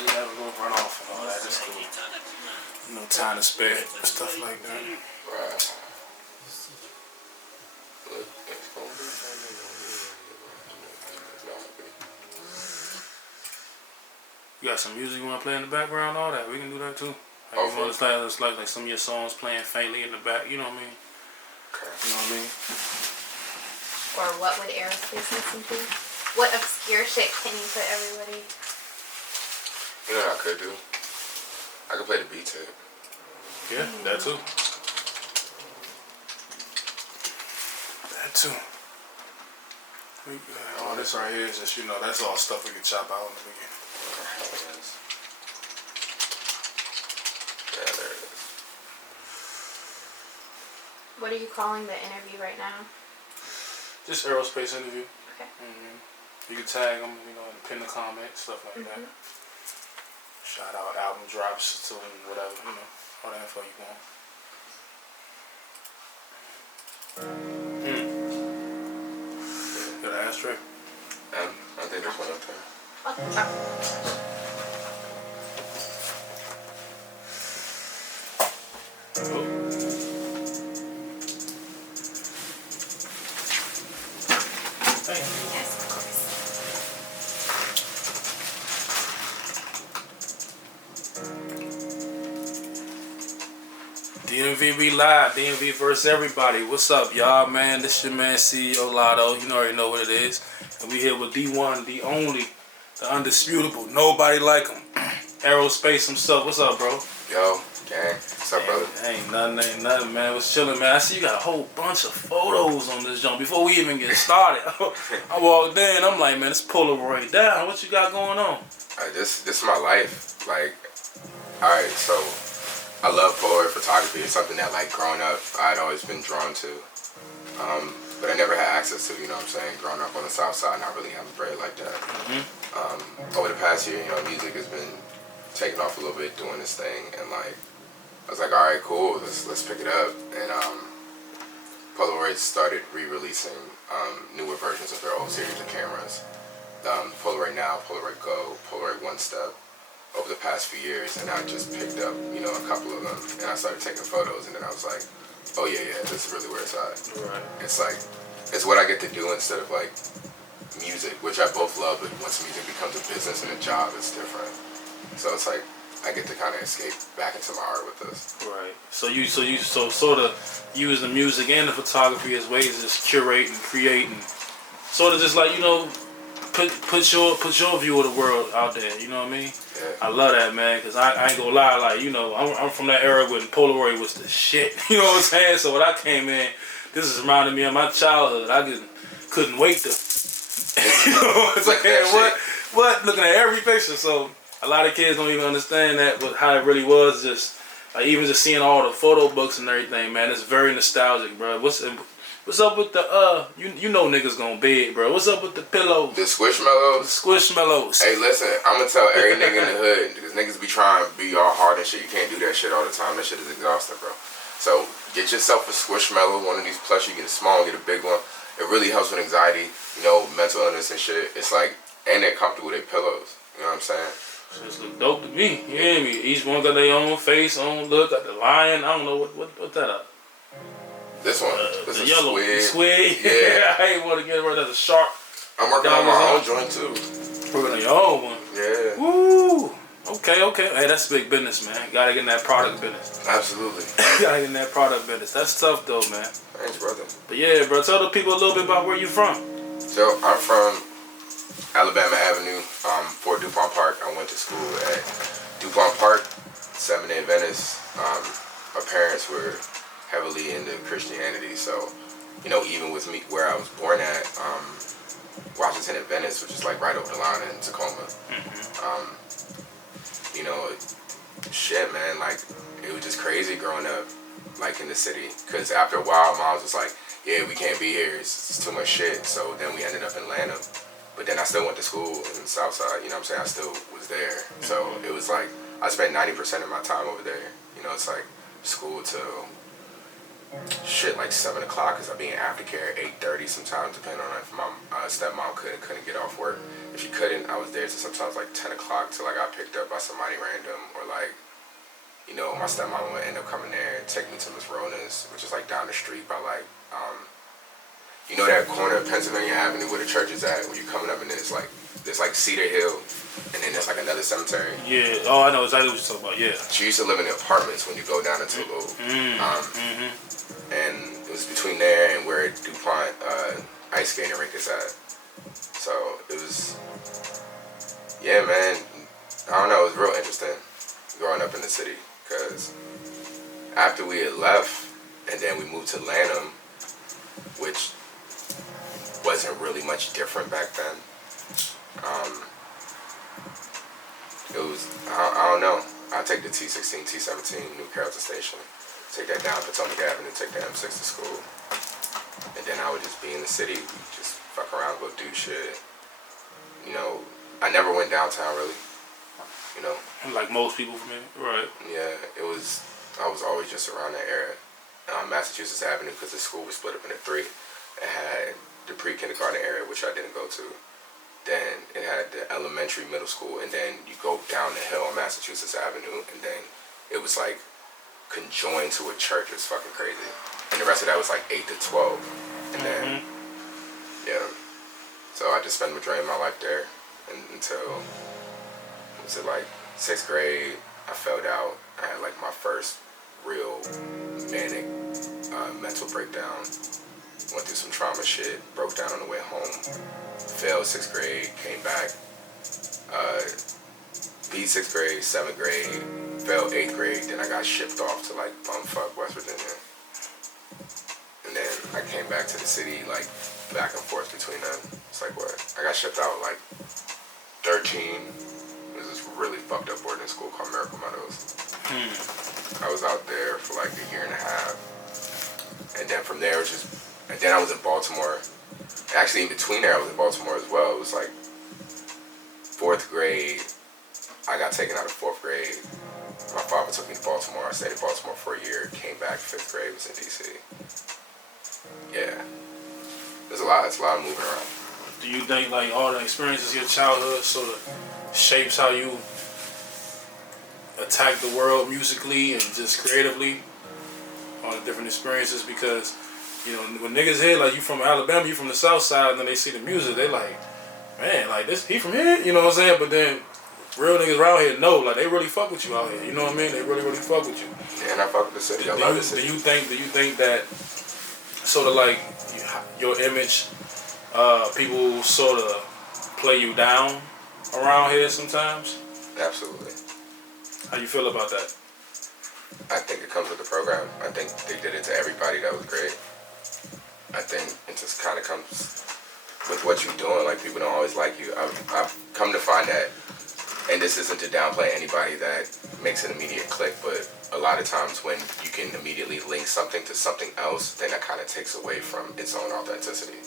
you have a little runoff and all that. It's cool. No time to spare and stuff like that. Right. You got some music you want to play in the background, all that? We can do that too. Like, you want to like some of your songs playing faintly in the back, you know what I mean? Okay. You know what I mean? Or what would Airospace listen to? What obscure shit can you put everybody? You know what I could do? I could play the beat tape. Yeah, that too. That too. All this right here is just, you know, that's all stuff we can chop out in the beginning. Yeah, there it is. What are you calling the interview right now? Just Airospace interview. Okay. You can tag them, you know, and pin the comment, stuff like that. Shout out album drops to them, whatever, you know, all that info you want. Got an ashtray? I think there's one up there. Yes, of course. DMV, we live. DMV versus everybody. What's up, y'all, man? This your man, CEO Lotto. You already know what it is. And we here with D1, the only, the undisputable. Nobody like him. Airospace himself. What's up, bro? Yo, gang. What's up, brother? Ain't nothing, man. What's chilling, man? I see you got a whole bunch of photos on this jump. Before we even get started, I walked in, I'm like, man, let's Polaroid down. What you got going on? This is my life. Like, alright, so I love Polaroid photography. It's something that, like, growing up, I'd always been drawn to. But I never had access to, you know what I'm saying? Growing up on the south side, not really having bread like that. Over the past year, you know, music has been taking off a little bit, doing this thing, and, like, I was like, all right, cool, let's pick it up. And Polaroid started re-releasing newer versions of their old series of cameras. Polaroid Now, Polaroid Go, Polaroid One Step, over the past few years, and I just picked up, you know, a couple of them, and I started taking photos, and then I was like, oh yeah, this is really where it's at. Right. It's like, it's what I get to do instead of like music, which I both love, but once music becomes a business and a job, it's different. So it's like, I get to kind of escape back into my art with this. Right. So you sort of use the music and the photography as ways to just curate and create and sort of just like, you know, put your view of the world out there. You know what I mean? Yeah. I love that, man, because I ain't gonna lie, like, you know, I'm from that era when Polaroid was the shit. You know what I'm saying? So when I came in, this is reminding me of my childhood. I just couldn't wait to. You know, it's like, hey, what? Looking at every picture. So a lot of kids don't even understand that, but how it really was. Just like even just seeing all the photo books and everything, man, it's very nostalgic, bro. What's up with the you know niggas gonna bed, bro. What's up with the pillows? The Squishmallows? Squishmallows. Hey, listen, I'm gonna tell every nigga in the hood, because niggas be trying to be all hard and shit. You can't do that shit all the time. That shit is exhausting, bro. So get yourself a Squishmallow, one of these plush. You get a small, get a big one. It really helps with anxiety, you know, mental illness and shit. It's like, and they're comfortable with their pillows. You know what I'm saying? Just look dope to me. You hear me? Each one got their own face, own look. Got the lion. I don't know what that up. This one, this the is yellow squid. Yeah. I ain't want to get rid of the shark. I'm working on my own joint too. Working on your own one. Yeah. Woo. Okay. Hey, that's big business, man. Gotta get in that product business. Absolutely. Gotta get in that product business. That's tough though, man. Thanks, brother. But yeah, bro, tell the people a little bit about where you from. So I'm from Alabama Avenue, Fort DuPont Park. I went to school at DuPont Park, 7 Adventist. My parents were heavily into Christianity, so, you know, even with me, where I was born at, Washington and Venice, which is like right over the line in Tacoma. You know, shit, man, like, it was just crazy growing up, like, in the city, because after a while, Mom was just like, yeah, we can't be here, it's too much shit, so then we ended up in Atlanta, but then I still went to school in the South Side, you know what I'm saying, I still was there, so it was like, I spent 90% of my time over there, you know, it's like, school till shit like 7 o'clock because I'll be in aftercare at 8:30 sometimes, depending on if my stepmom couldn't get off work. If she couldn't, I was there till sometimes like 10 o'clock till I got picked up by somebody random, or like, you know, my stepmom would end up coming there and take me to Miss Rona's, which is like down the street by like, you know that corner of Pennsylvania Avenue where the church is at, where you're coming up and then it's like, there's like Cedar Hill, and then there's like another cemetery. Yeah. Oh, I know exactly what you're talking about. Yeah. She used to live in the apartments when you go down into a little, and it was between there and where DuPont ice skating rink is at. So it was, yeah, man. I don't know. It was real interesting growing up in the city, because after we had left and then we moved to Lanham, which wasn't really much different back then. It was, I don't know. I take the T16, T17, New Carrollton Station, take that down Potomac Avenue, take the M6 to school, and then I would just be in the city, just fuck around, go do shit. You know, I never went downtown really. You know, like most people from here, right? Yeah, it was. I was always just around that area, Massachusetts Avenue, because the school was split up into 3. It had the pre-kindergarten area, which I didn't go to. Then it had the elementary, middle school, and then you go down the hill on Massachusetts Avenue, and then it was like conjoined to a church. It was fucking crazy. And the rest of that was like 8 to 12, and then yeah. So I just spent the majority of my life there, until like 6th grade. I failed out. I had like my first real manic mental breakdown. Went through some trauma shit, broke down on the way home. Failed 6th grade, came back. Beat 6th grade, 7th grade, failed 8th grade. Then I got shipped off to like bumfuck West Virginia. And then I came back to the city, like back and forth between them. It's like what? I got shipped out like 13. It was this really fucked up boarding school called Miracle Meadows. I was out there for like a year and a half. And then from there, it was just, and then I was in Baltimore. Actually, in between there, I was in Baltimore as well. It was like 4th grade. I got taken out of 4th grade. My father took me to Baltimore. I stayed in Baltimore for a year. Came back 5th grade. Was in D.C. Yeah. It's a lot of moving around. Do you think like all the experiences of your childhood sort of shapes how you attack the world musically and just creatively on the different experiences? Because, you know, when niggas hear like you from Alabama, you from the South Side, and then they see the music, they like, man, like this, he from here, you know what I'm saying? But then real niggas around here know, like they really fuck with you out here, you know what I mean? They really, really fuck with you. Yeah, and I fuck with the city. I love the city. Do you think that sort of like your image, people sort of play you down around here sometimes? Absolutely. How you feel about that? I think it comes with the program. I think they did it to everybody. That was great. I think it just kind of comes with what you're doing. Like, people don't always like you. I've come to find that, and this isn't to downplay anybody that makes an immediate click, but a lot of times when you can immediately link something to something else, then that kind of takes away from its own authenticity.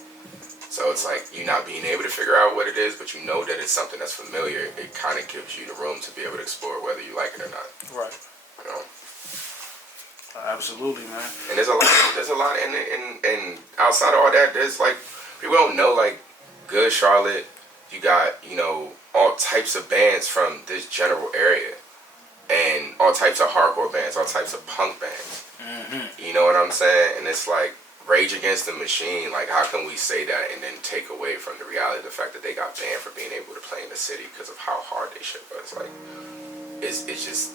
So it's like you not being able to figure out what it is, but you know that it's something that's familiar. It kind of gives you the room to be able to explore whether you like it or not. Right. You know? Absolutely, man. And there's a lot in outside of all that, there's like, people don't know, like, good Charlotte, you got, you know, all types of bands from this general area, and all types of hardcore bands, all types of punk bands. You know what I'm saying? And it's like, Rage Against the Machine, like, how can we say that and then take away from the reality of the fact that they got banned for being able to play in the city because of how hard they shit was? Like, it's just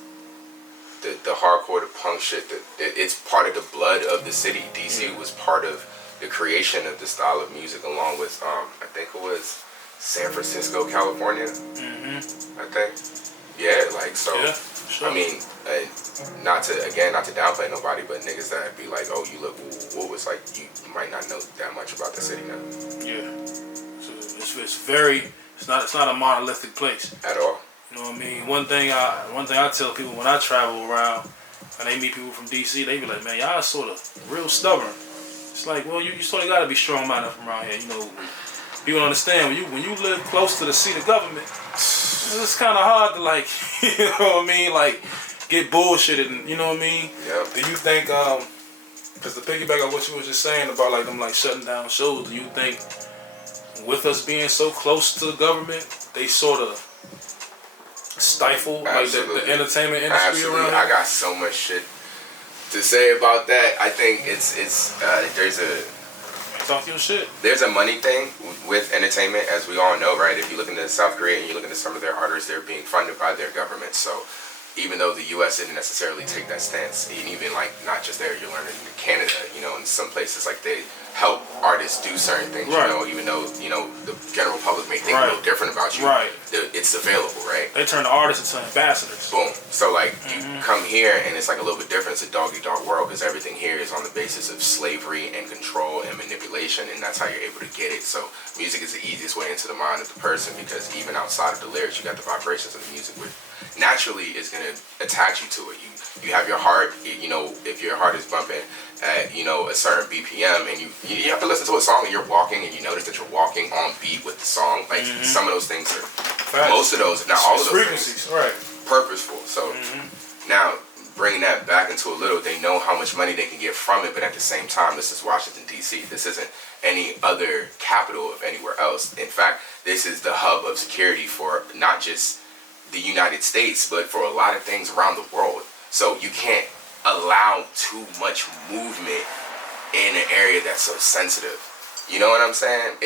the hardcore, the punk shit, it's part of the blood of the city. DC was part of the creation of the style of music, along with, I think it was San Francisco, California. I think. Yeah, like, so, yeah, sure. I mean, not to downplay nobody, but niggas that be like, oh, you look woo, it's like, you might not know that much about the city now. Yeah. So it's not a monolithic place. At all. You know what I mean? One thing I tell people when I travel around and they meet people from DC, they be like, man, y'all sort of real stubborn. It's like, well, you sort of got to be strong-minded from around here. You know, people understand when you live close to the seat of government, it's kind of hard to, like, you know what I mean, like, get bullshitted and, you know what I mean? Yeah. Do you think Because to piggyback on what you was just saying about like them like shutting down shows, do you think with us being so close to the government, they sort of stifle like the entertainment industry around here? I got so much shit to say about that. I think Talk your shit. there's a money thing with entertainment, as we all know, right? If you look into South Korea and you look into some of their artists, they're being funded by their government. So even though the U.S. didn't necessarily take that stance, and even like not just there, you're learning in Canada, you know, in some places like they help artists do certain things, right. you know, even though, you know, the general public may think a little different about you, right. It's available, right? They turn the artists into ambassadors. Boom. So like you come here and it's like a little bit different. It's a dog-eat-dog world because everything here is on the basis of slavery and control and manipulation, and that's how you're able to get it. So music is the easiest way into the mind of the person because even outside of the lyrics, you got the vibrations of the music, which naturally is going to attach you to it. You have your heart, you know, if your heart is bumping at, you know, a certain BPM, and you have to listen to a song and you're walking and you notice that you're walking on beat with the song. Like some of those things are, most of those, if not all of those frequencies, things, right, purposeful. So now bringing that back into a little, they know how much money they can get from it, but at the same time, this is Washington, D.C. This isn't any other capital of anywhere else. In fact, this is the hub of security for not just the United States, but for a lot of things around the world. So you can't allow too much movement in an area that's so sensitive. You know what I'm saying?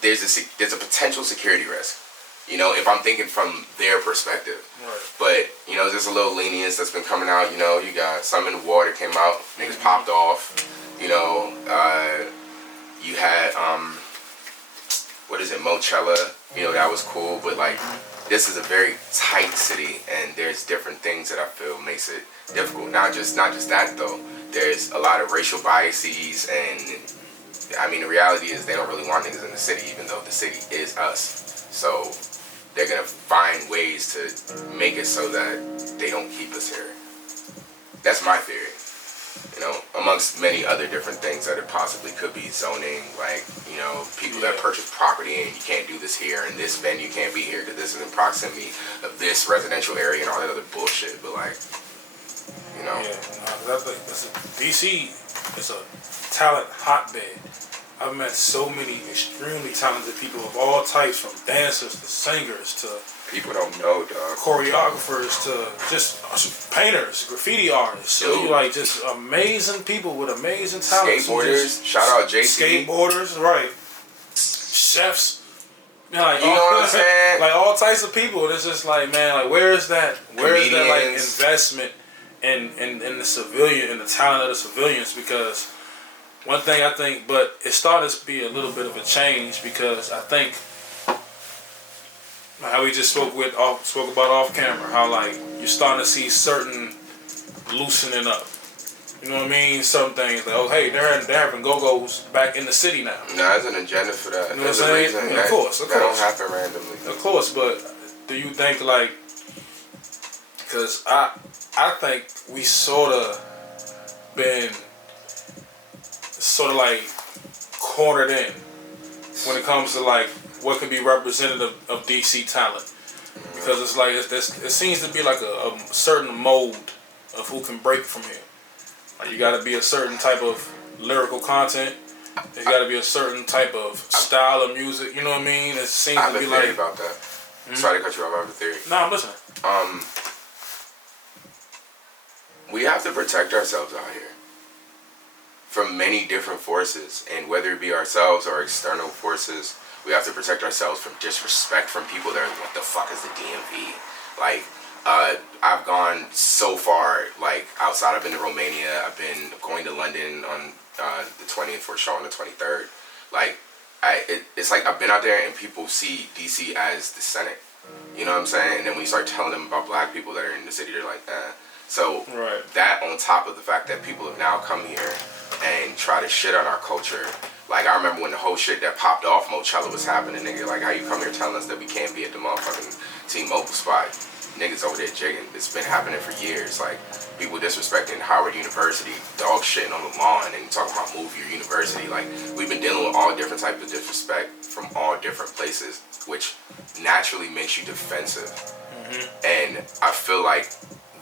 There's a potential security risk. You know, if I'm thinking from their perspective. right. But, you know, there's a little lenience that's been coming out. You know, you got Some in the Water came out, niggas popped off. You know, you had, what is it, Mochella. You know, that was cool, but like, this is a very tight city, and there's different things that I feel makes it difficult. Not just that though. There's a lot of racial biases, and I mean the reality is they don't really want niggas in the city, even though the city is us. So they're gonna find ways to make it so that they don't keep us here. That's my theory. You know, amongst many other different things that it possibly could be zoning, like, you know, people that purchase property and you can't do this here and this venue can't be here because this is in proximity of this residential area and all that other bullshit. But like, you know. Yeah, no, I think DC is a talent hotbed. I've met so many extremely talented people of all types, from dancers to singers to people don't know, dog. choreographers to just painters, graffiti artists. So you like just amazing people with amazing talents. Skateboarders, shout out JC. Skateboarders, right? Chefs. You know, like, you know what I'm saying? Like all types of people. And it's just like, man, like where is that? Where is that like investment in the civilian, in the talent of the civilians? Because one thing I think, but it's starting to be a little bit of a change, because I think how we just spoke about off camera, how like you're starting to see certain loosening up. You know what I mean? Some things like, oh hey, they're having go-go's back in the city now. No, there's an agenda for that. You know what I'm saying? Yeah, of course. That don't happen randomly. Of course, but do you think like, because I think we sort of been like cornered in when it comes to like what can be representative of DC talent, because it's like it seems to be like a certain mold of who can break from here. Like you got to be a certain type of lyrical content. There's got to be a certain type of style of music. You know what I mean? It seems to be like about that. Sorry to cut you off. I have a theory. No, I'm listening. We have to protect ourselves out here from many different forces, and whether it be ourselves or external forces, we have to protect ourselves from disrespect from people that are, what the fuck is the DMV? Like, I've gone so far, like, outside. I've been to Romania. I've been going to London on the 20th for a show on the 23rd. Like, it's like I've been out there and people see DC as the Senate. You know what I'm saying? And then when you start telling them about black people that are in the city, they're like, eh. So that on top of the fact that people have now come here and try to shit on our culture. Like, I remember when the whole shit that popped off Mochella was happening, nigga, like, how you come here telling us that we can't be at the motherfucking T-Mobile spot? Niggas over there jigging. It's been happening for years. Like, people disrespecting Howard University, dog shitting on the lawn, and talking about move your university. Like, we've been dealing with all different types of disrespect from all different places, which naturally makes you defensive. And I feel like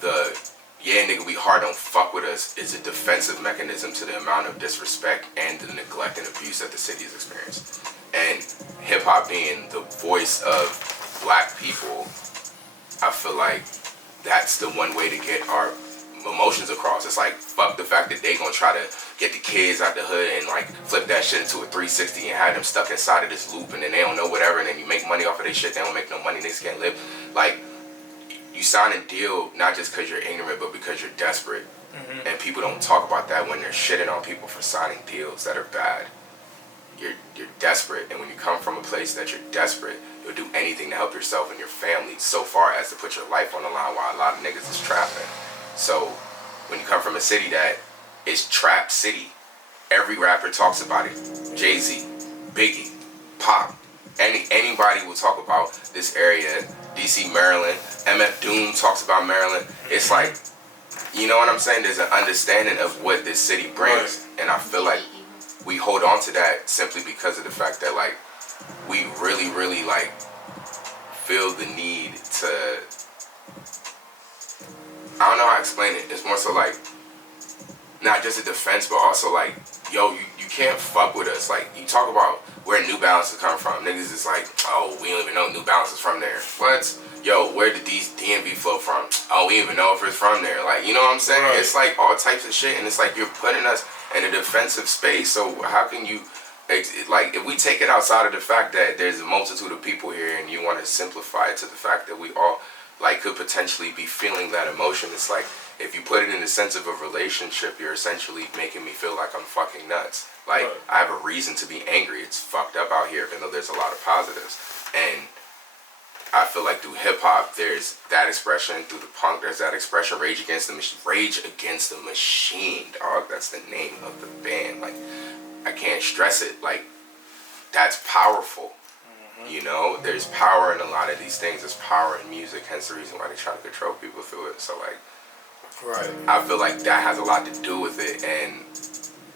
the yeah, nigga, we hard, don't fuck with us is a defensive mechanism to the amount of disrespect and the neglect and abuse that the city has experienced. And hip-hop being the voice of black people, I feel like that's the one way to get our emotions across. It's like, fuck the fact that they gonna try to get the kids out the hood and like flip that shit into a 360 and have them stuck inside of this loop, and then they don't know whatever, and then you make money off of their shit, they don't make no money, niggas can't live. Like, you sign a deal not just because you're ignorant, but because you're desperate. Mm-hmm. And people don't talk about that when they're shitting on people for signing deals that are bad. You're desperate, and when you come from a place that you're desperate, you'll do anything to help yourself and your family, so far as to put your life on the line while a lot of niggas is trapping. So when you come from a city that is trap city, every rapper talks about it. Jay-Z, Biggie, Pop, anybody will talk about this area. DC, Maryland, MF Doom talks about Maryland. It's like, you know what I'm saying? There's an understanding of what this city brings, and I feel like we hold on to that simply because of the fact that like we really, really like feel the need to, I don't know how to explain it. It's more so like not just a defense, but also like, yo, you can't fuck with us. Like, you talk about where New Balances come from. Niggas is like, oh, we don't even know New Balance is from there. What? Yo, where did these DMV flow from? Oh, we don't even know if it's from there. Like, you know what I'm saying? Right. It's like all types of shit, and it's like you're putting us in a defensive space. So how can you, like, if we take it outside of the fact that there's a multitude of people here, and you want to simplify it to the fact that we all, like, could potentially be feeling that emotion, it's like, if you put it in the sense of a relationship, you're essentially making me feel like I'm fucking nuts. Like, right. I have a reason to be angry. It's fucked up out here, even though there's a lot of positives. And I feel like through hip-hop, there's that expression. Through the punk, there's that expression. Rage Against the Machine. Rage Against the Machine, dog. That's the name of the band. Like, I can't stress it. Like, that's powerful. You know, there's power in a lot of these things. There's power in music, hence the reason why they try to control people through it. So, like, right. I feel like that has a lot to do with it, and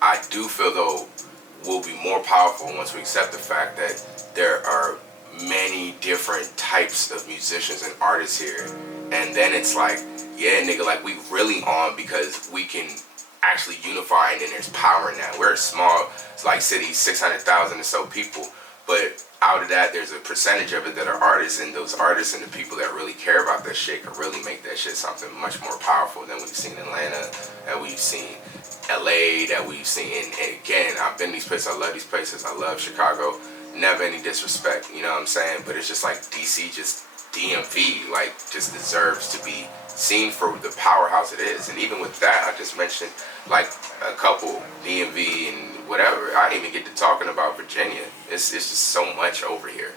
I do feel though we'll be more powerful once we accept the fact that there are many different types of musicians and artists here, and then it's like, yeah, nigga, like we really on because we can actually unify, and then there's power in that. We're a small, like, city, 600,000 or so people, but out of that, there's a percentage of it that are artists, and those artists and the people that really care about that shit can really make that shit something much more powerful than we've seen in Atlanta, that we've seen LA, that we've seen. And again, I've been these places, I love these places, I love Chicago, never any disrespect, you know what I'm saying? But it's just like DC, just DMV, like, just deserves to be seen for the powerhouse it is. And even with that, I just mentioned like a couple, DMV and whatever. I didn't even get to talking about Virginia. It's just so much over here.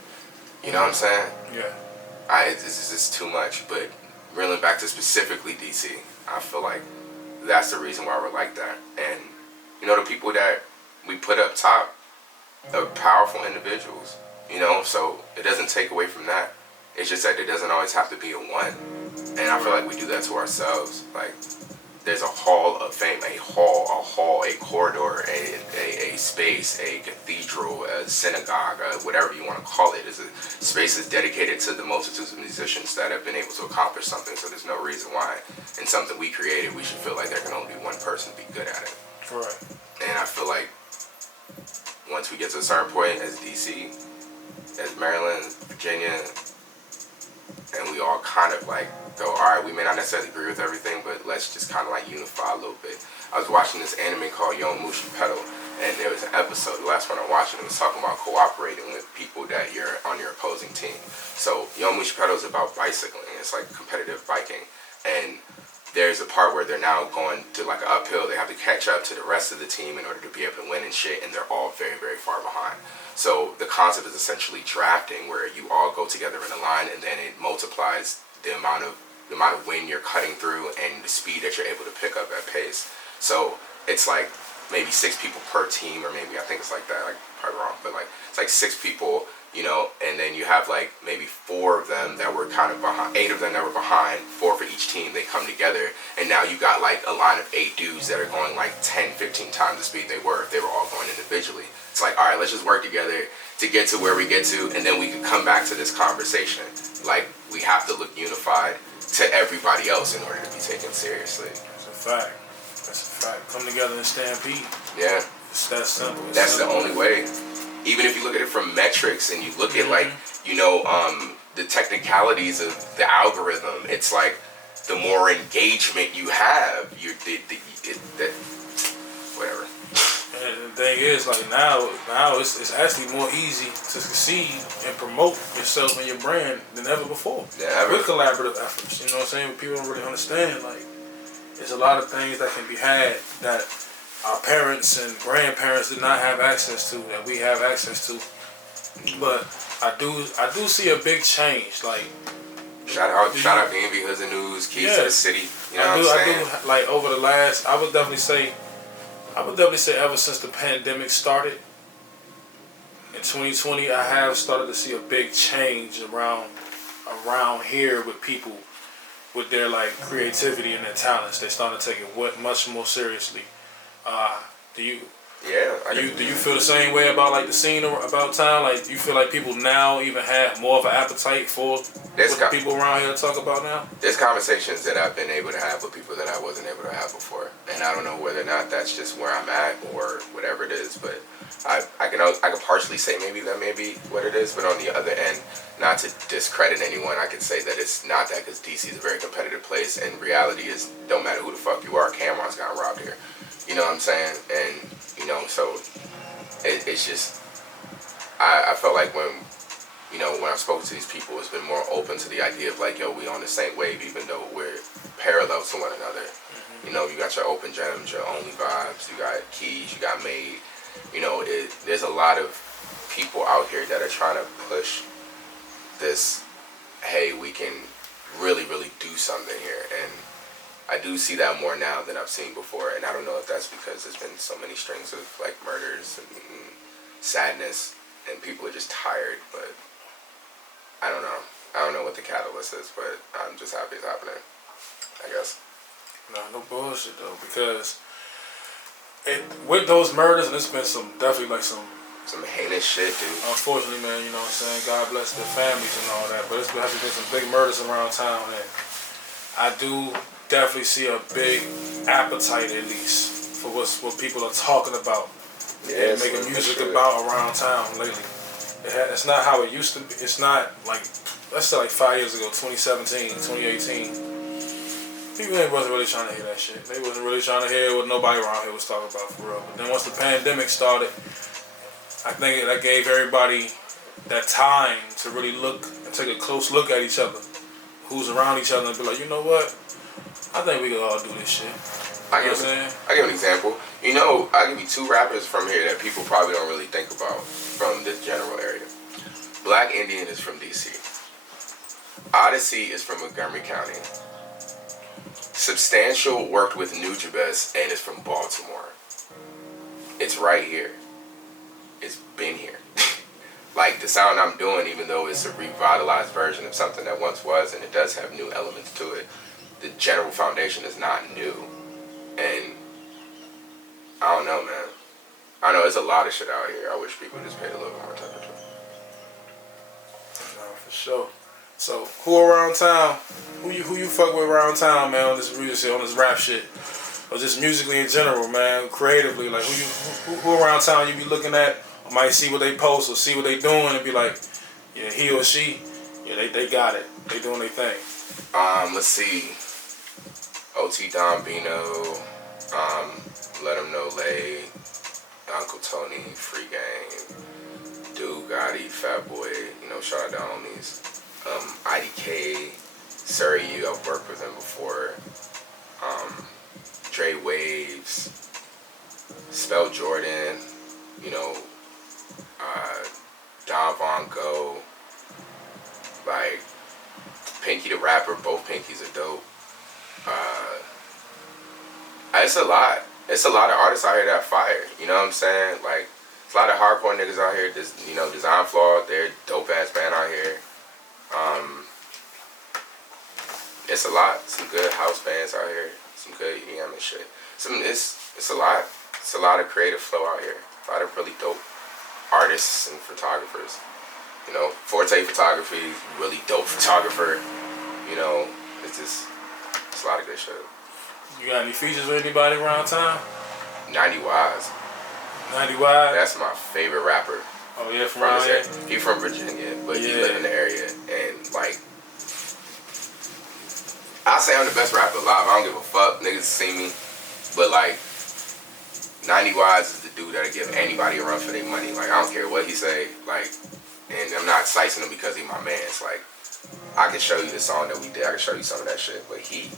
You know what I'm saying? Yeah. It's just too much. But reeling back to specifically DC, I feel like that's the reason why we're like that. And, you know, the people that we put up top are powerful individuals, you know, so it doesn't take away from that. It's just that it doesn't always have to be a one. And I feel like we do that to ourselves. Like, there's a hall of fame, a corridor, a space, a cathedral, a synagogue, whatever you want to call it. Is a space that's dedicated to the multitudes of musicians that have been able to accomplish something. So there's no reason why in something we created, we should feel like there can only be one person to be good at it. Right. And I feel like once we get to a certain point as DC, as Maryland, Virginia, and we all kind of like go, all right, we may not necessarily agree with everything, but let's just kind of like unify a little bit. I was watching this anime called Yomushi Pedal, and there was an episode, the last one I watched, and it was talking about cooperating with people that you're on your opposing team. So Yomushi Pedal is about bicycling. It's like competitive biking, and there's a part where they're now going to like an uphill. They have to catch up to the rest of the team in order to be able to win and shit, and they're all very, very far behind. So the concept is essentially drafting, where you all go together in a line, and then it multiplies the amount of wind you're cutting through and the speed that you're able to pick up at pace. So it's like maybe 6 people per team, or maybe I think it's like that, like probably wrong, but like it's like 6 people, you know, and then you have like maybe 4 of them that were kind of behind, 8 of them that were behind, 4 for each team. They come together, and now you got like a line of 8 dudes that are going like 10, 15 times the speed they were if they were all going individually. It's like, all right, let's just work together to get to where we get to, and then we can come back to this conversation. Like, we have to look unified, to everybody else in order to be taken seriously. That's a fact. That's a fact. Come together and stampede. Yeah. It's that simple. That's the only way. Even if you look at it from metrics and you look at like, you know, the technicalities of the algorithm, it's like the more engagement you have, whatever. And the thing is, like now it's actually more easy to succeed and promote yourself and your brand than ever before. Yeah, with collaborative efforts. You know what I'm saying? People don't really understand. Like, there's a lot of things that can be had that our parents and grandparents did not have access to, that we have access to. But I do see a big change. Like, shout out DMV Hoods and News, Keys to the City. You know what I'm saying? I do, like, over the last, I would definitely say ever since the pandemic started in 2020, I have started to see a big change around here with people with their like creativity and their talents. They starting to take it much more seriously. Do you feel the same way about like the scene about town? Like, do you feel like people now even have more of an appetite for what people around here talk about now? There's conversations that I've been able to have with people that I wasn't able to have before, and I don't know whether or not that's just where I'm at or whatever it is. But I can partially say maybe that may be what it is, but on the other end, not to discredit anyone, I could say that it's not that, because DC is a very competitive place, and reality is, don't matter who the fuck you are, Cameron's got robbed here. You know what I'm saying? And you know, so it's just I felt like when I've spoken to these people, it's been more open to the idea of like, yo, we on the same wave, even though we're parallel to one another. Mm-hmm. You know, you got your Open Gems, your Only Vibes, you got Keys, you got Made. You know, there's a lot of people out here that are trying to push this, hey, we can really, really do something here. And I do see that more now than I've seen before. And I don't know if that's because there's been so many strings of like murders and sadness, and people are just tired. But I don't know. I don't know what the catalyst is, but I'm just happy it's happening, I guess. No bullshit though, because with those murders, and it's been definitely some heinous shit, dude. Unfortunately, man, you know what I'm saying? God bless their families and all that, but it's been some big murders around town, and I do definitely see a big appetite, at least, for what people are talking about and making music about around town lately. It's not how it used to be. It's not like, let's say like 5 years ago, 2017, 2018. People wasn't really trying to hear that shit. They wasn't really trying to hear what nobody around here was talking about, for real. But then once the pandemic started, I think that gave everybody that time to really look and take a close look at each other, who's around each other, and be like, you know what? I think we could all do this shit. I give an example. You know, I'll give you two rappers from here that people probably don't really think about from this general area. Black Indian is from DC. Odyssey is from Montgomery County. Substantial worked with Nujabes and is from Baltimore. It's right here. It's been here. Like the sound I'm doing, even though it's a revitalized version of something that once was, and it does have new elements to it, the general foundation is not new. And I don't know, man. I know there's a lot of shit out here. I wish people just paid a little bit more attention to. No, for sure. So, who around town? Who you fuck with around town, man? On this music, on this rap shit, or just musically in general, man? Creatively, like who around town you be looking at? Or might see what they post or see what they doing and be like, yeah, he or she, yeah, they got it. They doing their thing. Let's see. OT Don Bino, Let 'Em Know Lay, Uncle Tony, Free Game, Dude Gotti, Fat Boy, you know, shout out to homies. IDK, Surrey, I've worked with him before. Dre Waves, Spell Jordan, you know, Don Von Go, like Pinky the Rapper, both Pinkies are dope. It's a lot. It's a lot of artists out here that fire. You know what I'm saying? Like, it's a lot of hardcore niggas out here. You know, Design Flaw, they're a dope ass band out here. It's a lot. Some good house bands out here. Some good EDM and shit. It's a lot. It's a lot of creative flow out here. A lot of really dope artists and photographers. You know, Forte Photography, really dope photographer. You know, it's a lot of good shit. You got any features with anybody around town? 90 Wise. 90 Wise? That's my favorite rapper. Oh yeah, from around here? He from Virginia, but he live in the area. And like, I say I'm the best rapper alive. I don't give a fuck. Niggas see me. But like, 90 Wise is the dude that'll give anybody a run for their money. Like, I don't care what he say. Like, and I'm not slicing him because he my man. It's like, I can show you the song that we did. I can show you some of that shit. But he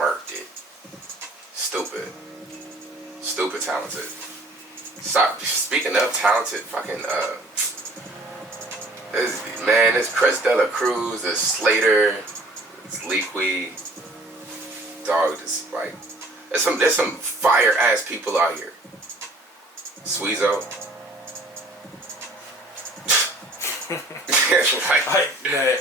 murked it. Stupid. Stupid talented. Stop. Speaking of talented, fucking, there's Chris Dela Cruz, there's Slater, there's Leaquey. Dog, just like, there's some fire ass people out here. Sweezo. Man,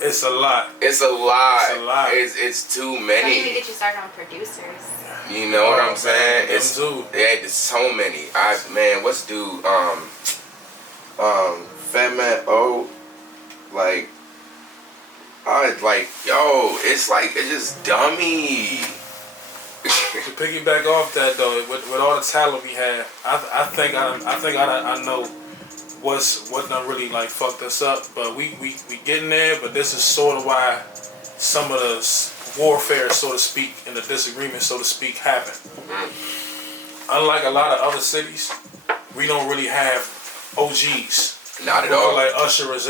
it's a lot. It's a lot. It's a lot. It's too When many. did we get you started on producers? You know what I'm saying? Them It's too. yeah, there's so many. Man, what's dude? Fat Man O, like, yo, it's just dummy. To piggyback off that though, with all the talent we have, I think I know what done really like fucked us up. But we getting there. But this is sort of why some of the warfare, so to speak, and the disagreement, so to speak, happen. Unlike a lot of other cities, we don't really have OGs. Not at all. Like usher is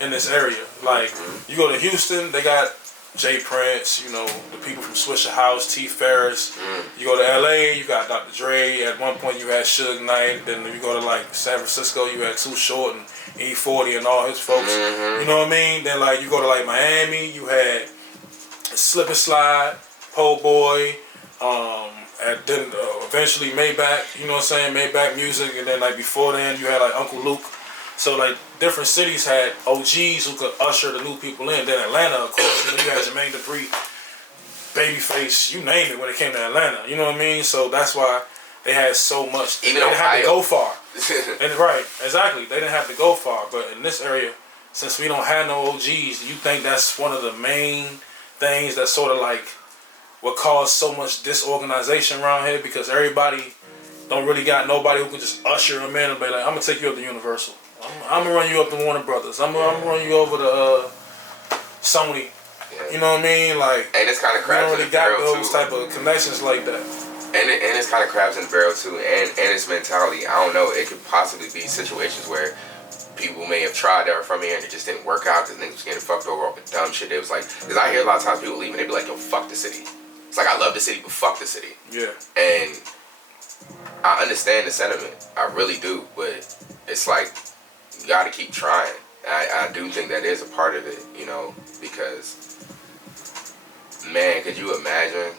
in this area. Like you go to Houston, they got Jay Prince, you know, the people from Swisher House, T. Ferris. You go to LA, you got Dr. Dre. At one point you had Suge Knight. Then you go to like San Francisco, you had Too Short and E40 and all his folks. You know what I mean? Then like you go to like Miami, you had Slip and Slide, Po Boy, and then eventually Maybach, you know what I'm saying, Maybach Music, and then like before then you had like Uncle Luke. So like different cities had OGs who could usher the new people in. Then Atlanta, of course, you know, you had Jermaine Dupri, Babyface, you name it when it came to Atlanta. You know what I mean? So that's why they had so much. Even they didn't have to go far. And right, exactly. They didn't have to go far. But in this area, since we don't have no OGs, you think that's one of the main things that sort of like what caused so much disorganization around here, because everybody don't really got nobody who can just usher them in and be like, I'm gonna take you up to Universal. I'm gonna run you up to Warner Brothers. I'm gonna run you over to Sony. You know what I mean? Like, and it's kind of we crabs don't in really the got barrel those too. type of connections like that. And it's kind of crabs in the barrel too, and its mentality. I don't know. It could possibly be situations where people may have tried that were from here and it just didn't work out because niggas was getting fucked over with dumb shit. It was like, because I hear a lot of times people leaving, they be like, yo, fuck the city. It's like, I love the city, but fuck the city. Yeah. And I understand the sentiment. I really do. But it's like, you got to keep trying. I do think that is a part of it, you know, because, man, could you imagine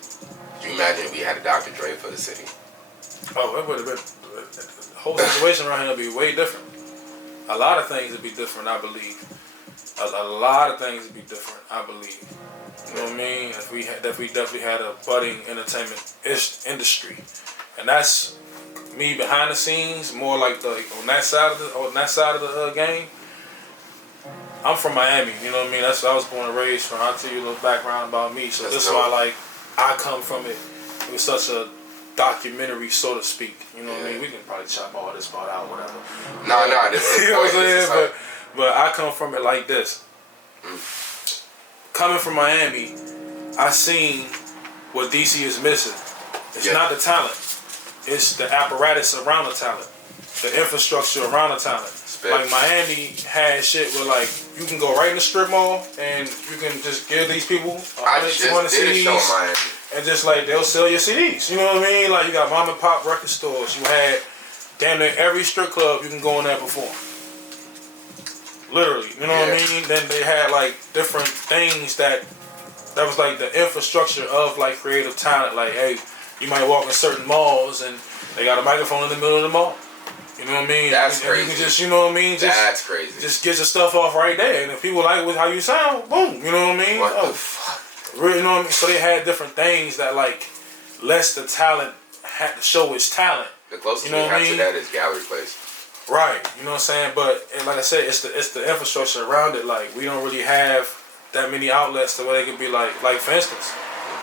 if we had a Dr. Dre for the city? Oh, it would have been, the whole situation around here would be way different. A lot of things would be different, I believe. A lot of things would be different, I believe. You know what I mean? If we definitely had a budding entertainment industry, and that's me behind the scenes, more like on that side of the game. I'm from Miami, you know what I mean? That's where I was born and raised from. I'll tell you a little background about me. So this is why like I come from it. It was such a documentary, so to speak. You know what I mean? We can probably chop all this part out, whatever. No, this is you know what I'm saying? like, But I come from it like this. Coming from Miami, I seen what DC is missing. It's not the talent. It's the apparatus around the talent. The infrastructure around the talent. Like Miami had shit where like you can go right in the strip mall and you can just give these people 100, 200 CDs and just like they'll sell your CDs. You know what I mean? Like you got mom and pop record stores. You had damn near every strip club you can go in there and perform. Literally, you know what I mean? Then they had like different things that was like the infrastructure of like creative talent. Like, hey, you might walk in certain malls and they got a microphone in the middle of the mall. You know what I mean? That's crazy. You can just, you know what I mean? That's crazy. Just get your stuff off right there. And if people like how you sound, boom. You know what I mean? What the fuck? Really, you know what I mean? So they had different things that like lets the talent had to show its talent. The closest you know we have to that is Gallery Place. Right. You know what I'm saying? But like I said, it's the infrastructure around it. Like we don't really have that many outlets to where they could be like for instance,